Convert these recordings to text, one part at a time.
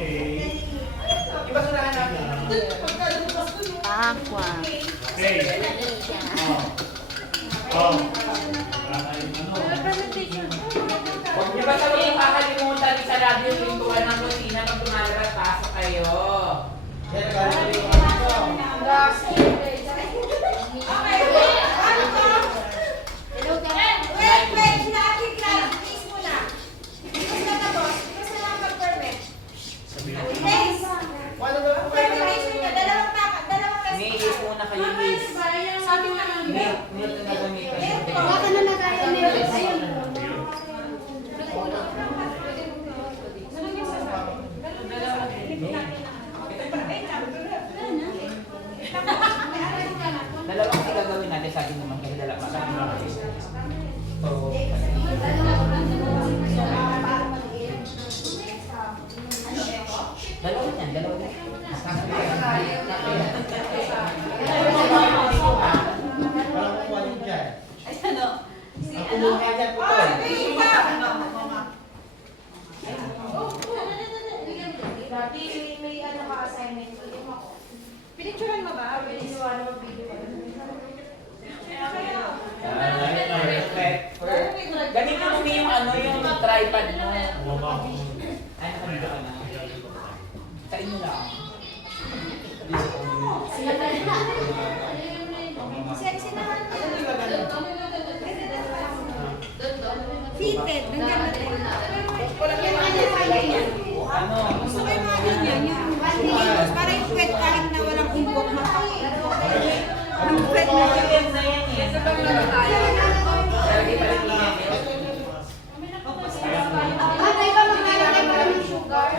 Okay. Ibasurahan natin. Aqua. Okay. Oh. Huwag niyo ba sabihin kakalimutan sa radio yung pintuan ng kusina pag tumalabas, pasok kayo. Yan, nagalit yung dalawang kasi gagawin natin sa akin naman kasi dalawa sa akin naman. So, dalawa yan, dalawa yan. Parang kukuha yung dyan. Ang kumuha dyan po to. May ano ka assignment ko yung ako. Pinicturean mo ba? Pininiwala mo video mo? Ganito mo yung ano yung tripod mo. Ay, nakabito ka na. Sa inyo lang. Sexy naman. Fitted. Ano? Gusto ko yung mga ganyan. Yung para yung pwet kahit na walang imbok na yung pwet na yun. Na yan eh. Lagi pa rin yan. Ay, ba maglalagay mo ng sugar?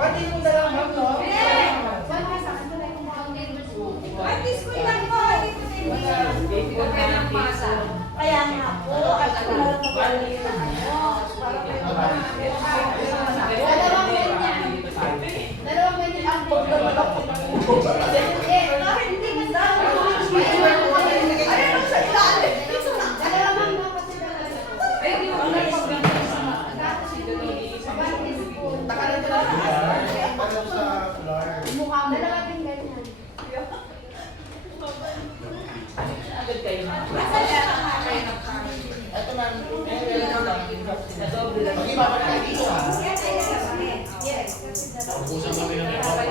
Pati yung dalawang ma'am, no? Ay, biskuit lang po. Kaya nga po. Dalawang ganyan ang Agad kayo na. Ito na. Sa doble lang. Mag-ibabalik dito ha. Ubusan kami ng iba pa.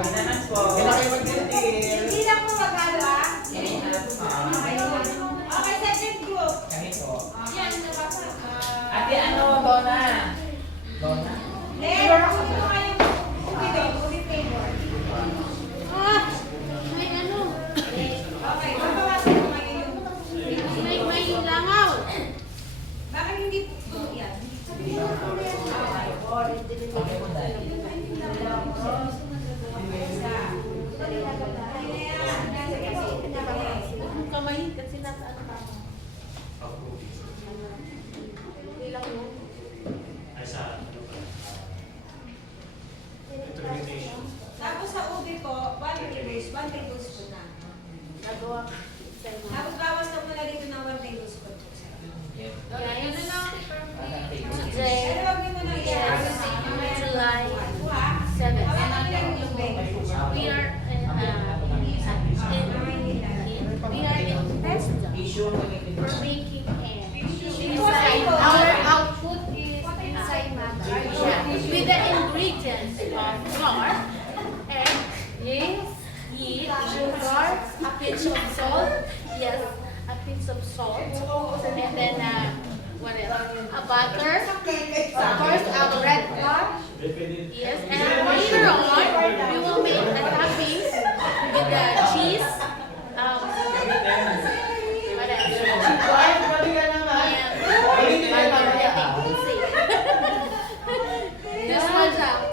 Naman po. Hindi lang po magalo ah. Okay, second group. Kami po. Yan, nabasa. Ate, ano, Donna? Donna? Then, kung ano yung movie favor. May ano? Okay, mabawasan mo ngayon yung May langaw. bakit hindi po yan? Okay po dahil. Ang kamay kasi nasa ano pa. Ay, sa ano ba? Interpretation. Tapos sa ubi po, 1 tablespoon na. Nagawa. Tapos bawas na muna dito ng 1 tablespoon po. Yes. Yeah, yun na lang. Parang table. Today, Pero wag niyo muna i-add. July Ha? 7. Hawakan mo lang yung bag. We are in test. Issue ang magiging. We're making inside. Our output is inside with the ingredients of flour, egg, yeast, sugar, a pinch of salt. Yes, a pinch of salt, and then what else? A butter. Of course, a red flour. Yes, and later on we will make a topping with the cheese. What else? Ay, pwede ka naman. This one's out.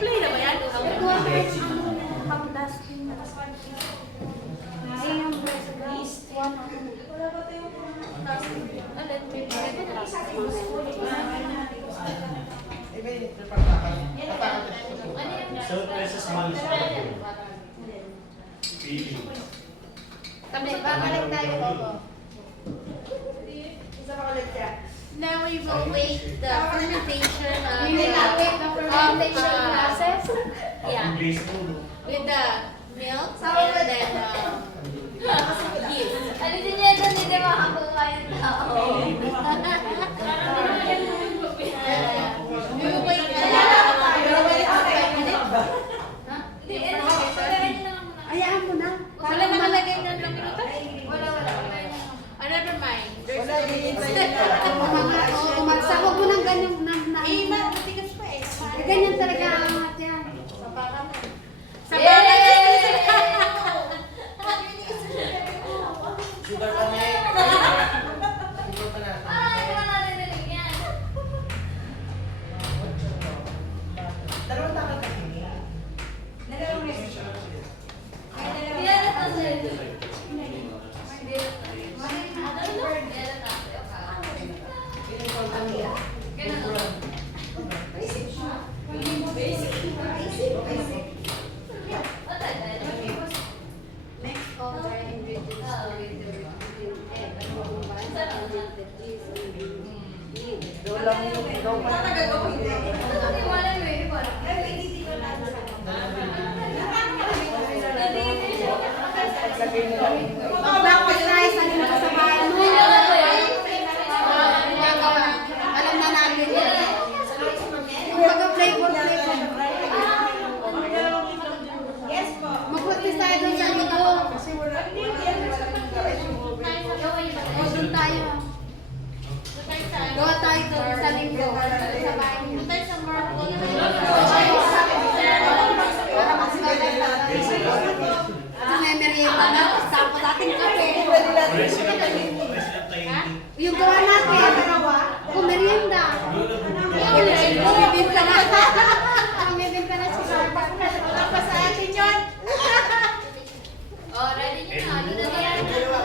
Play na ba yan? So, there's a small spoon. Feeling. Babalik tayo, Coco. we will wait the fermentation of You will not wait the fermentation process. Yeah, Base mo, no? with the milk and then yeast. Alisin niya doon, hindi makakuha yung tao. We will wait Hindi, ano, pagkain niyo lang muna. Ayaan mo na. Wala nakalagay na ng minuto? Wala, pagkain niyo lang. Oh, never mind. There's Wala, umatsa. Huwag mo nang ganyan. matigas pa eh. Ganyan talaga ang angat yan. Sa bagay. Sugar pa na eh. Sugar pa na. Ay, wala narinig yan. Dalawang takal kasi niya. Dalawang recipe. Hindi na ito sa'yo. Hindi na ito. Ganun. Next, all the ingredients are with the egg. Ano mo ba? The cheese and the Backwards guys, ano na sa bahay mo? Alam na namin yan. Kumbaga flavor. Mag-practice tayo doon sa lito. O, doon tayo. Gawa tayo doon sa linggo. Sa bahay niyo. Tayo sa marble. Para mas maganda. Kasi may merienda na. Tapos ating kape. Price sila tayo. Yung gawa natin. Kung merienda. Ano na bumili? Bibinta na.